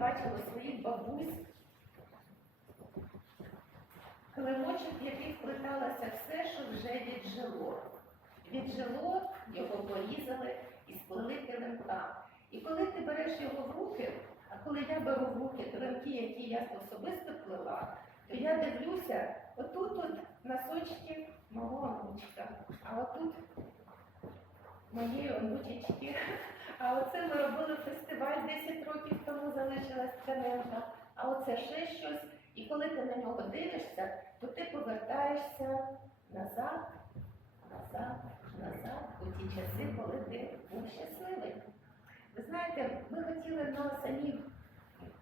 ми своїх бабусь. Килимочок, в який вплеталося все, що вже віджило. Віджило, його порізали і сплели килимка. І коли ти береш його в руки, а коли я беру в руки килимки, які я особисто плела, то я дивлюся, отут от носочки мого онучка, а отут моєї онучечки. А оце ми робили фестиваль 10 років тому залишилась тканинка, а оце ще щось. І коли ти на нього дивишся, то ти повертаєшся назад, назад, назад у ті часи, коли ти був щасливий. Ви знаєте, ми хотіли на самій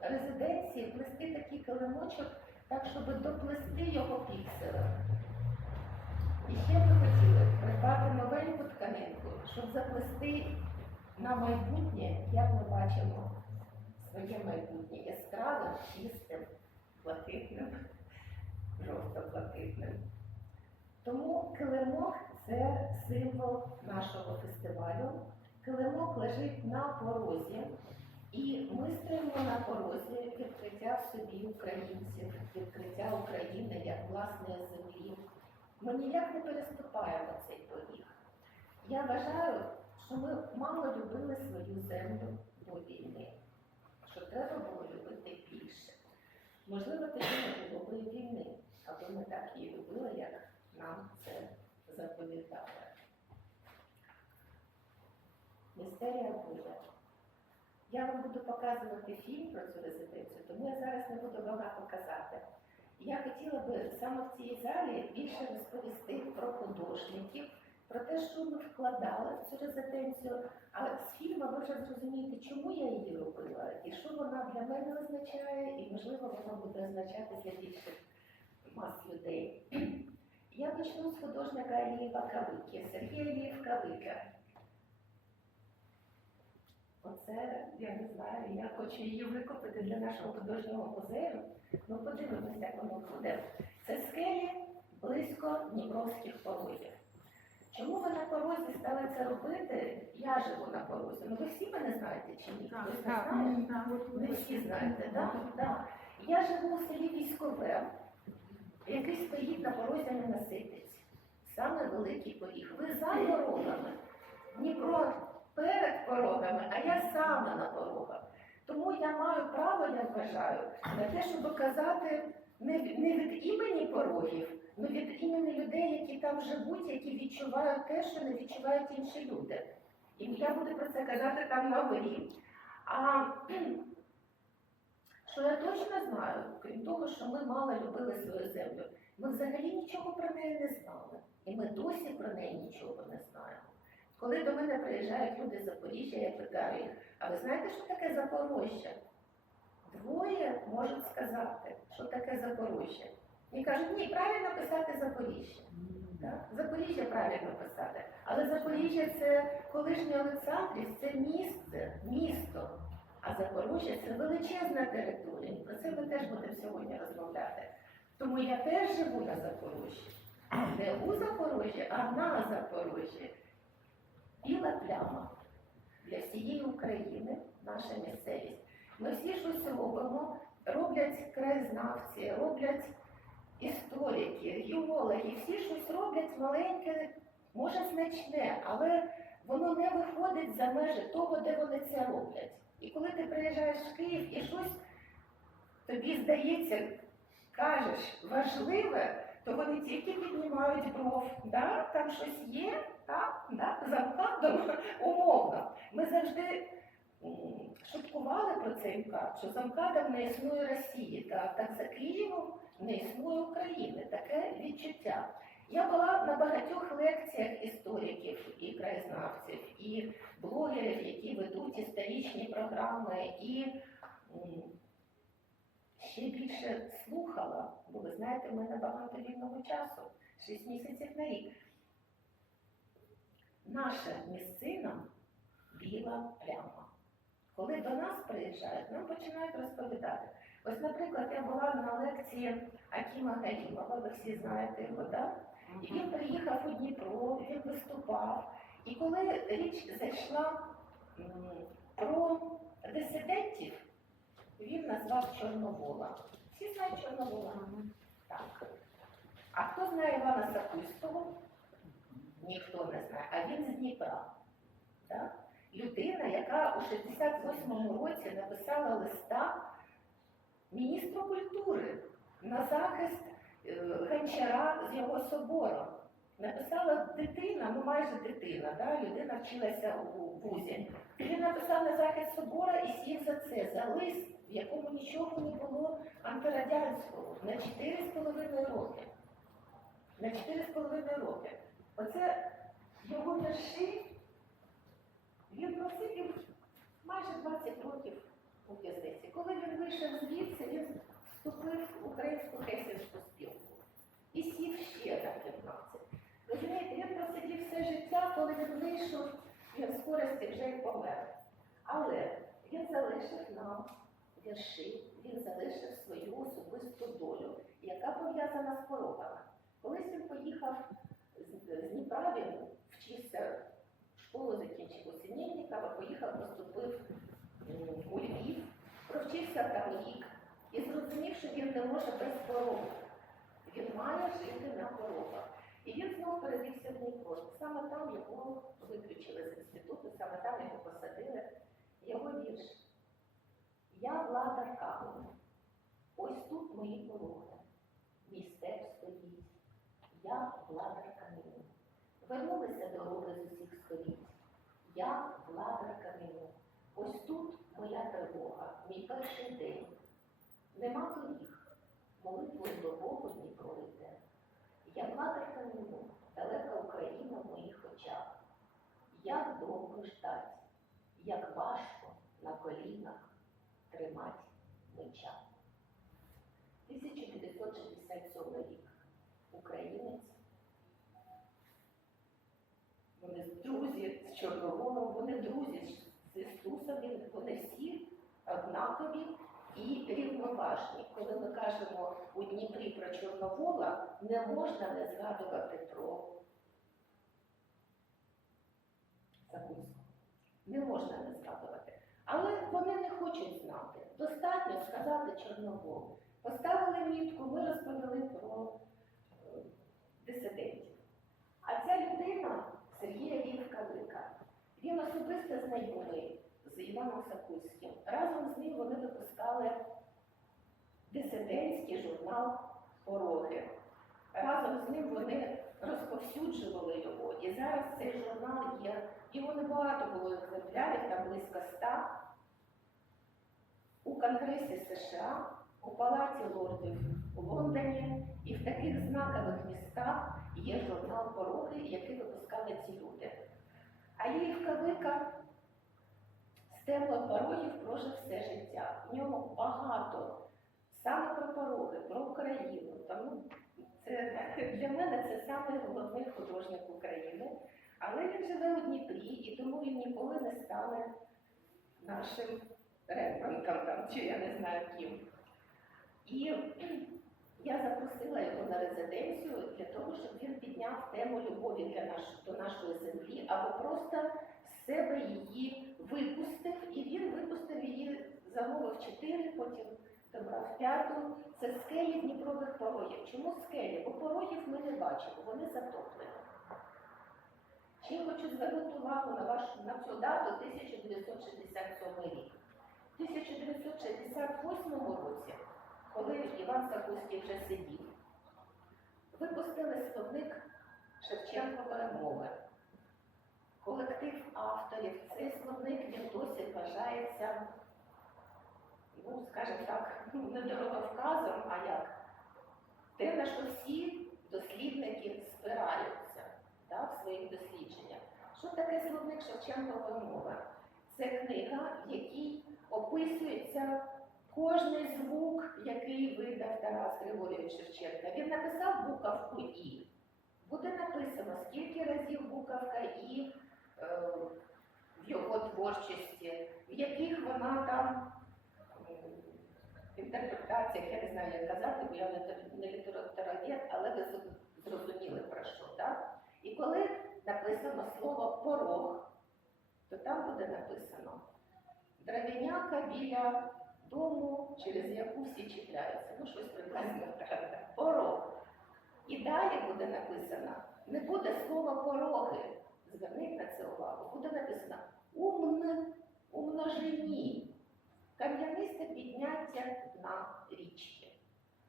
резиденції плести такий килимочок, так, щоб доплести його пікселем. І ще ми хотіли придбати новеньку тканинку, щоб заплести на майбутнє, як ми бачимо своє майбутнє яскравим, чистим, блакитним, жовто-блакитним. Тому килимок це символ нашого фестивалю. Килимок лежить на порозі, і ми стоїмо на порозі відкриття в собі українців, відкриття України як власної землі. Ми ніяк не переступаємо цей поріг. Я вважаю, що ми мало любили свою землю до війни, що треба було любити більше. Можливо, тоді не було б війни, аби ми так її любили, як нам це заповідали. Містерія буде. Я вам буду показувати фільм про цю резиденцію, тому я зараз не буду багато казати. Я хотіла би саме в цій залі більше розповісти про художників, про те, що ми вкладали в цю резиденцію. А з фільму ви вже зрозумієте, чому я її робила, і що вона для мене означає, і можливо вона буде означати для більших мас людей. Я почну з художника Алієва Кавики, Сергій Алієв Кавика. Оце, я не знаю, я хочу її викопати для нашого художнього музею. Ну, подивимося, як воно буде. Це скелі близько Дніпровських порогів. Чому ви на порозі стали це робити? Я живу на порозі. Ну ви всі мене знаєте чи ні? Так, не так. знає? Ви всі знаєте, так? Так. Я живу у селі Військове, який стоїть на порозі не Ненаситиць. Саме великий поріг. Ви за порогами. Дніпро перед порогами, а я саме на порогах. Тому я маю право, я вважаю, на те, щоб казати не, не від імені порогів, але від імені людей, які там живуть, які відчувають те, що не відчувають інші люди. І я буду про це казати там на горі. А що я точно знаю, крім того, що ми мало любили свою землю, ми взагалі нічого про неї не знали. І ми досі про неї нічого не знаємо. Коли до мене приїжджають люди з Запоріжжя, я питаю їх, а ви знаєте, що таке Запорожжя? Двоє можуть сказати, що таке Запорожжя. І кажуть, ні, правильно писати Запоріжжя. Запоріжжя правильно писати. Але Запоріжжя це колишнє Олександрівськ, це місце, місто. А Запоріжжя це величезна територія. Про це ми теж будемо сьогодні розмовляти. Тому я теж живу на Запоріжжі. Не у Запоріжжі, а на Запоріжжі. Біла пляма для всієї України, наша місцевість. Ми всі щось робимо, роблять краєзнавці, роблять історики, геологи, всі щось роблять маленьке, може значне, але воно не виходить за межі того, де вони це роблять. І коли ти приїжджаєш в Київ і щось тобі здається, кажеш важливе, то вони тільки піднімають бров. Да? Там щось є, так, да? за умовно. Ми завжди шуткували про цей МКАД, що за МКАДом не існує Росії, так, так за Києвом не існує України. Таке відчуття. Я була на багатьох лекціях істориків і краєзнавців, і блогерів, які ведуть історичні програми, і ще більше слухала, бо ви знаєте, в мене багато вільного часу, 6 місяців на рік. Наша місцина біла пляма. Коли до нас приїжджають, нам починають розповідати. Ось, наприклад, я була на лекції Акіма Галімова, ви всі знаєте його, так? І він приїхав у Дніпро, він виступав. І коли річ зайшла про дисидентів, він назвав Чорновола. Всі знають Чорновола? Так. А хто знає Івана Сакульського? Ніхто не знає. А він з Дніпра. Так? Людина, яка у 68-му році написала листа міністру культури на захист е, Гончара з його собором. Написала дитина, ну майже дитина, да? людина вчилася у вузі. Він написав на захист собора і сів за це, за лист, в якому нічого не було антирадянського на 4,5 роки. На 4,5 роки. Оце його вірші, він просидів майже 20 років у в'язниці. Коли він вийшов звідси, він вступив в українську хесінську спілку і сів ще на 15. Розумієте, він просидів все життя, коли він вийшов, він з користі вже й помер. Але він залишив нам вірші, він залишив свою особисту долю, яка пов'язана з пороками. Колись він поїхав з Дніпра, він вчився, школу закінчив у Синельникова, поїхав, поступив у Львів, провчився там рік і зрозумів, що він не може без порогу. Він має жити на порогах. І він знову перевівся в Дніпро. Саме там його виключили з інституту, саме там його посадили. Його вірш. Я влада каменю. Ось тут мої пороги. Мій степ стоїть. Я влада каменю. Вернулися дороги з усіх сторіч. Я влада каменю. Ось тут моя тривога, мій перший день. Нема доріг, молитвою до Бога Дніпро йде. Я влада каменю, далека Україна в моїх очах. Як довго ждать, як важко на колінах тримать меча. 1967 рік. Українець. Вони друзі з Чорноволом, вони друзі з Ісусом, він- вони всі однакові і рівноважні. Коли ми кажемо у Дніпрі про Чорновола, не можна не згадувати про Закунську. Не можна не згадувати. Але вони не хочуть знати. Достатньо сказати Чорновол. Поставили мітку, ми розповіли про е, дисидентів. А ця людина Сергія Вівкалика, він особисто знайомий Іваном Сакульським. Разом з ним вони випускали дисидентський журнал Пороги. Разом з ним вони розповсюджували його. І зараз цей журнал є. Його небагато було екземплярів, там близько ста. У Конгресі США, у Палаці лордів у Лондоні і в таких знакових містах є журнал Пороги, який випускали ці люди. А Ліївка Вика порогів прожив все життя. В ньому багато саме про пороги, про Україну. Тому це для мене це саме головний художник України. Але він живе у Дніпрі, і тому він ніколи не стане нашим там, чи я не знаю ким. І я запросила його на резиденцію для того, щоб він підняв тему любові для наш, до нашої землі, або просто себе її випустив, і він випустив її, замовив чотири, потім добрав п'яту. Це скелі Дніпрових порогів. Чому скелі? Бо порогів ми не бачимо, вони затоплені. Я хочу звернути увагу на вашу на цю дату 1967 рік. В 1968 році, коли Іван Сакуський вже сидів, випустили словник Шевченкової мови. Колектив авторів, цей словник він досі вважається, ну, скажімо так, не дороговказом, а як те, на що всі дослідники спираються да, в своїх дослідженнях. Що таке словник Шевченкової мови? Це книга, в якій описується кожний звук, який видав Тарас Григорійович Шевченка. Він написав буковку І. Буде написано, скільки разів буковка І в його творчості, в яких вона там інтерпретаціях, я не знаю, як казати, бо я не літературовед, але ви зрозуміли про що, так? І коли написано слово порог, то там буде написано дровяняка біля дому, через яку всі чіпляються. Ну, щось приблизно так. Порог. І далі буде написано, не буде слова пороги. Зверніть на це увагу. Буде написано умн, умножені. Кам'янисте підняття на річки.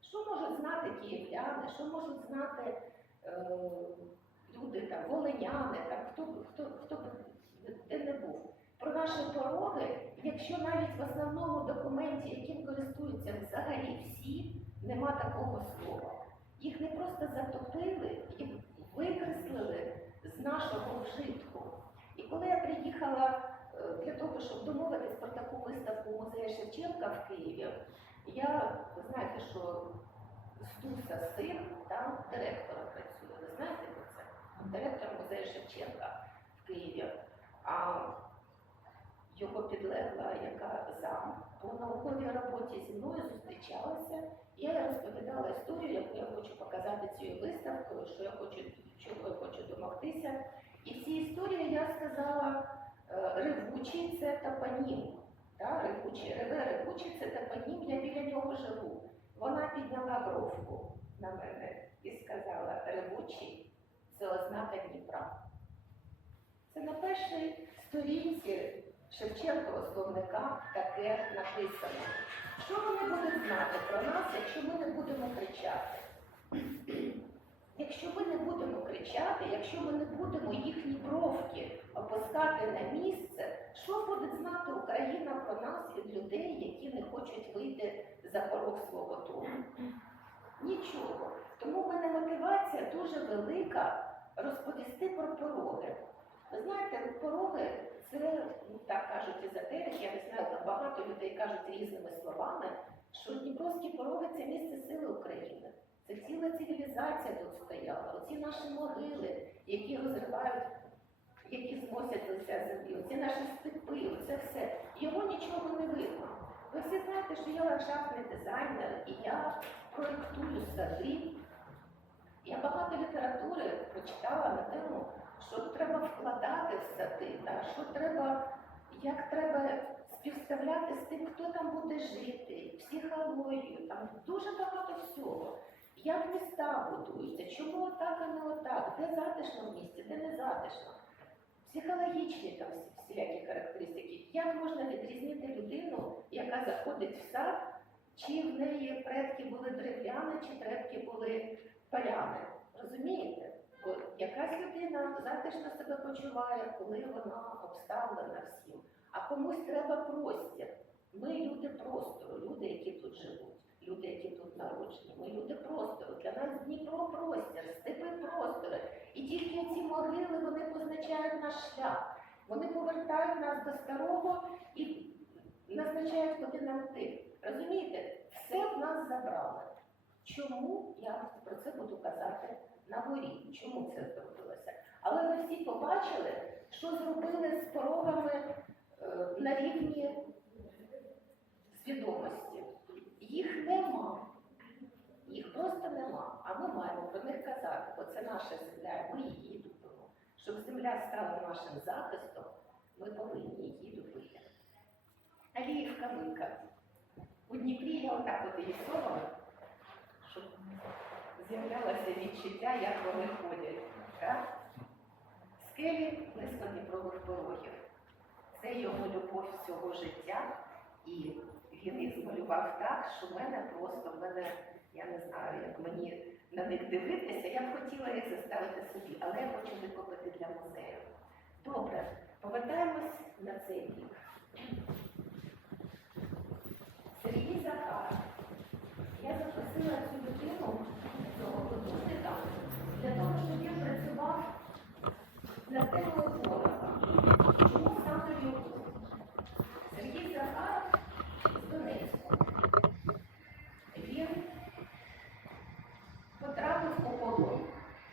Що можуть знати київляни, що можуть знати е, люди там, волиняни, там, хто, хто, хто де не був. Про наші пороги, якщо навіть в основному документі, яким користуються взагалі всі, нема такого слова. Їх не просто затопили, їх нашого вжитку. І коли я приїхала е, для того, щоб домовитись про таку виставку в музеї Шевченка в Києві, я, знаєте, що Стуса син там директора працює. Ви знаєте про це? Директор музею Шевченка в Києві. А його підлегла, яка зам по науковій роботі зі мною зустрічалася. Я розповідала історію, яку я хочу показати цією виставкою, що я хочу, чого я хочу домогтися. І в цій історії я сказала, е, ревучий це топонім. Да? Ревучий, реве ревучий це топонім, я біля нього живу. Вона підняла бровку на мене і сказала, ревучий це ознака Дніпра. Це на першій сторінці Шевченкова словника таке написано. Що вони будуть знати про нас, якщо ми не будемо кричати? Якщо ми не будемо кричати, якщо ми не будемо їхні бровки опускати на місце, що буде знати Україна про нас від людей, які не хочуть вийти за порог свого дому? Нічого. Тому в мене мотивація дуже велика розповісти про пороги. Ви знаєте, пороги це, ну, так кажуть езотерики, я не знаю, багато людей кажуть різними словами, що Дніпровські пороги це місце сили України. Це ціла цивілізація тут стояла. Оці наші могили, які розривають, які зносять лиця землі, оці наші степи, оце все. Його нічого не видно. Ви всі знаєте, що я ландшафтний дизайнер, і я проєктую сади. Я багато літератури прочитала на тему, що треба вкладати в сади, да, що треба, як треба співставляти з тим, хто там буде жити, психологію, там дуже багато всього. Як міста будуються, чому отак, а не отак, де затишно в місті, де не затишно. Психологічні там всілякі характеристики. Як можна відрізнити людину, яка заходить в сад, чи в неї предки були дерев'яні, чи предки були поляни? Розумієте? Бо якась людина затишно себе почуває, коли вона обставлена всім. А комусь треба простір. Ми люди простору, люди, які тут живуть, люди, які тут народжені. Ми люди простору. Для нас Дніпро простір, степи простори. І тільки ці могили вони позначають наш шлях. Вони повертають нас до старого і назначають, куди нам йти. Розумієте, все в нас забрали. Чому я про це буду казати на горі? Чому це зробилося? Але ви всі побачили, що зробили з порогами е, на рівні свідомості. Їх нема. Їх просто нема. А ми маємо про них казати, бо це наша земля, ми її любимо. Щоб земля стала нашим захистом, ми повинні її любити. Аліївка Вика. У Дніпрі я отак от її совала, щоб з'являлося відчуття, як вони ходять. Так? Скелі близько Дніпрових порогів. Це його любов всього життя, І він їх змалював так, що в мене просто в мене, я не знаю, як мені на них дивитися, я б хотіла їх заставити собі, але я хочу викупити для музею. Добре, повертаємось на цей бік. Сергій Захар. Я запросила цю людину, цього художника, для того, щоб він працював над темою ворога. Чому саме його? Сергій Захар з Донецька. Він потрапив у полон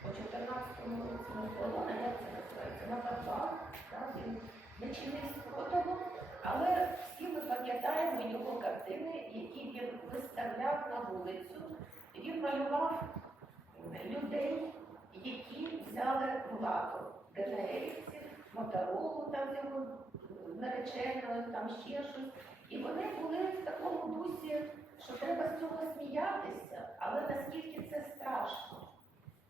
у 14-му році на полон, а як це називається? На Він не чинив спротиву, але всі ми пам'ятаємо його картини, які він виставляв на вулицю. Він малював людей, які взяли владу. ДНРівців, Моторолу, там його нареченою, там ще щось. І вони були в такому дусі, що треба з цього сміятися, але наскільки це страшно.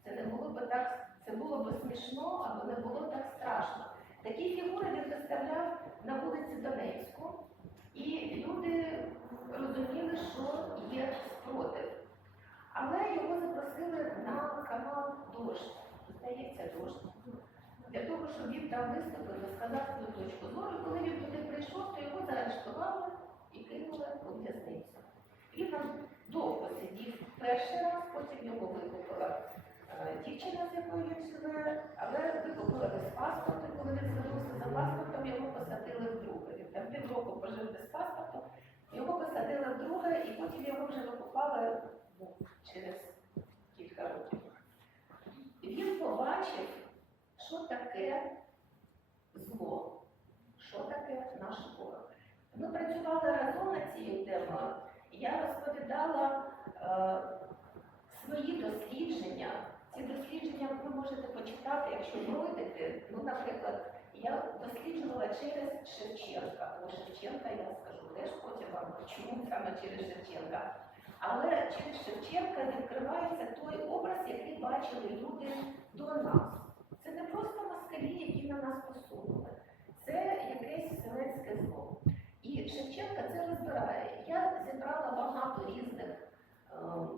Це не було б так, це було б смішно, або не було так страшно. Такі фігури він виставляв на вулиці Донецьку, і люди розуміли, що є спротив. Але його запросили на канал Дощ. Здається, дощ. Для того, щоб він там виступив, розказав свою точку зору, коли він туди прийшов, то його заарештували і кинули у в'язницю. Він там довго сидів перший раз, потім його викупила дівчина, з якою він живе, але викупила без паспорту. Коли він звернувся за паспортом, його посадили вдруге. Він там півроку пожив без паспорту, його посадили вдруге, і потім його вже викупали ну, через кілька років. І він побачив, що таке зло, що таке наш ворог. Ми працювали разом над цією темою. Я розповідала е, свої дослідження. Ці дослідження ви можете почитати, якщо пройдете. Ну, наприклад, я досліджувала через Шевченка. Бо Шевченка я скажу теж потім вам, чому саме через Шевченка. Але через Шевченка відкривається той образ, який бачили люди до нас. Це не просто москалі, які на нас посунули. Це якесь вселенське зло. І Шевченка це розбирає. Я зібрала багато різних ем,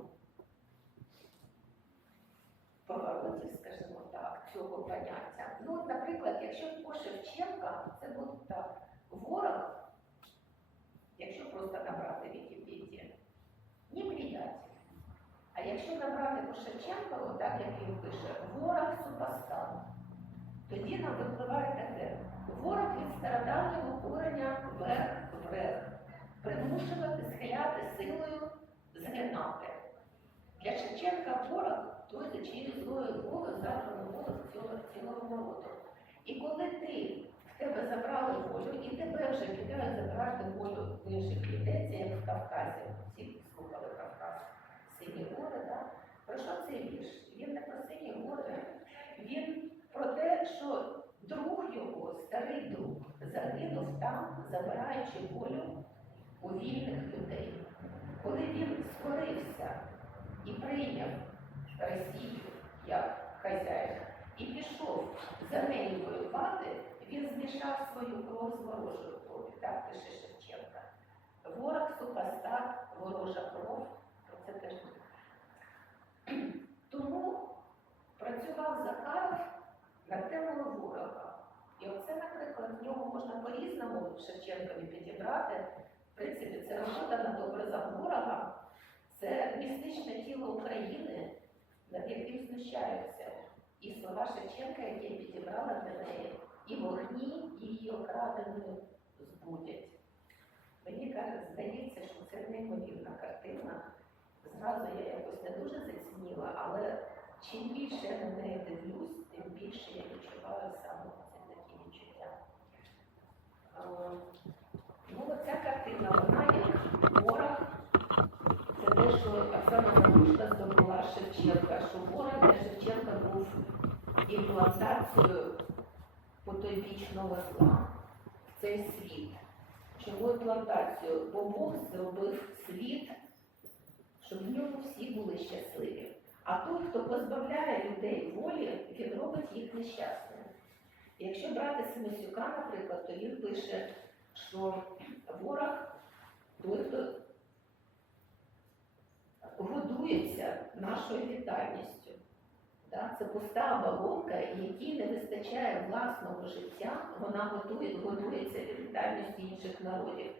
скажімо так, цього поняття. Ну, наприклад, якщо по Шевченка, це буде так. Ворог, якщо просто набрати Вікіпедію, неприятель. А якщо набрати по Шевченка, отак як він пише, ворог супостат, тоді нам випливає таке. Ворог від стародавнього корення вверх вверх, примушувати, схиляти силою, згинати. Для Шевченка ворог за чиєю злою волею забрано волю цього цілого народу. І коли ти в тебе забрали волю, і тебе вже кидають забрати волю в інших людей, як в Кавказі. Всі слухали Кавказ. Сині гори, так? Про що цей вірш? Він не про сині гори, він про те, що друг його, старий друг, загинув там, забираючи волю у вільних людей. Коли він скорився і прийняв Росію як хазяїна і пішов за нею воювати, він змішав свою кров з ворожою кров'ю, так пише Шевченка. Ворог супостат, ворожа кров, про це теж. Тому працював Захаров над темою ворога. І оце, наприклад, в нього можна по-різному Шевченкові підібрати. В принципі, це робота над образом ворога, це містичне тіло України, знущаються. І слова Шевченка, які підібрала для неї, і вогні її окраденою збудять. Мені каже, здається, що це неймовірна картина. Зразу я якось не дуже зацінила, але чим більше я на неї дивлюсь, тим більше я відчуваю саме це такі відчуття. Е, Ну, оця картина, вона як ворог. Це те, що Оксана Забушка здобула Шевченка, що ворог для Шевченка був імплантацією потойбічного зла в цей світ. Чому імплантацію? Бо Бог зробив світ, щоб в ньому всі були щасливі. А той, хто позбавляє людей волі, він робить їх нещасними. Якщо брати Семисюка, наприклад, то він пише, що ворог той, хто годується нашою вітальністю. Да? Це пуста оболонка, якій не вистачає власного життя, вона готує, годується вітальністю інших народів.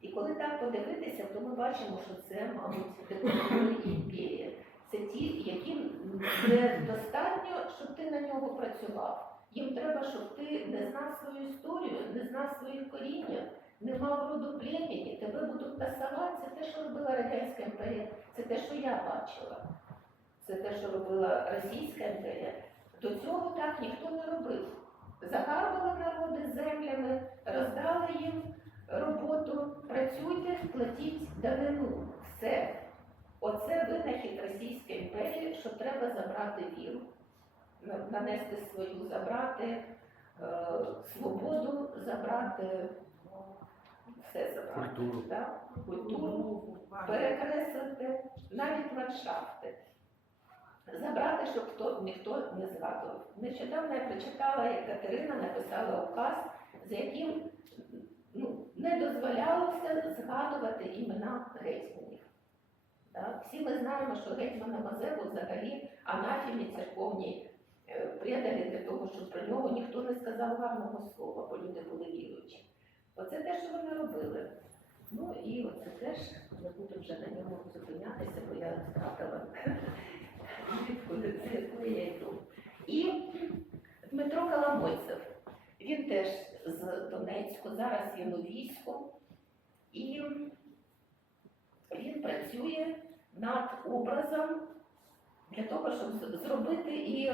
І коли так подивитися, то ми бачимо, що це, мабуть, диктатури і імперія. Це ті, яким недостатньо, щоб ти на нього працював. Їм треба, щоб ти не знав свою історію, не знав своїх коріння, не мав роду племені, тебе будуть тасувати. Це те, що робила Радянська імперія, це те, що я бачила. Це те, що робила Російська імперія. До цього так ніхто не робив. Загарбали народи землями, роздали їм роботу, працюйте, платіть данину. Все. Оце винахід Російської імперії, що треба забрати віру, нанести свою, забрати е, свободу, забрати все забрати. Культуру. Да? Культуру, перекреслити навіть ландшафти. Забрати, щоб хто, ніхто не згадував. Нещодавно я прочитала, як Катерина написала указ, за яким ну, не дозволялося згадувати імена гетьманів. Так? Всі ми знаємо, що гетьмана Мазепу взагалі анафімі церковні е, предали для того, щоб про нього ніхто не сказав гарного слова, бо люди були віруючі. Оце те, що вони робили. Ну і оце теж не буду вже на ньому зупинятися, бо я втратила коли я йду. І Дмитро Коломойцев, він теж з Донецьку, зараз він у війську, і він працює над образом для того, щоб зробити і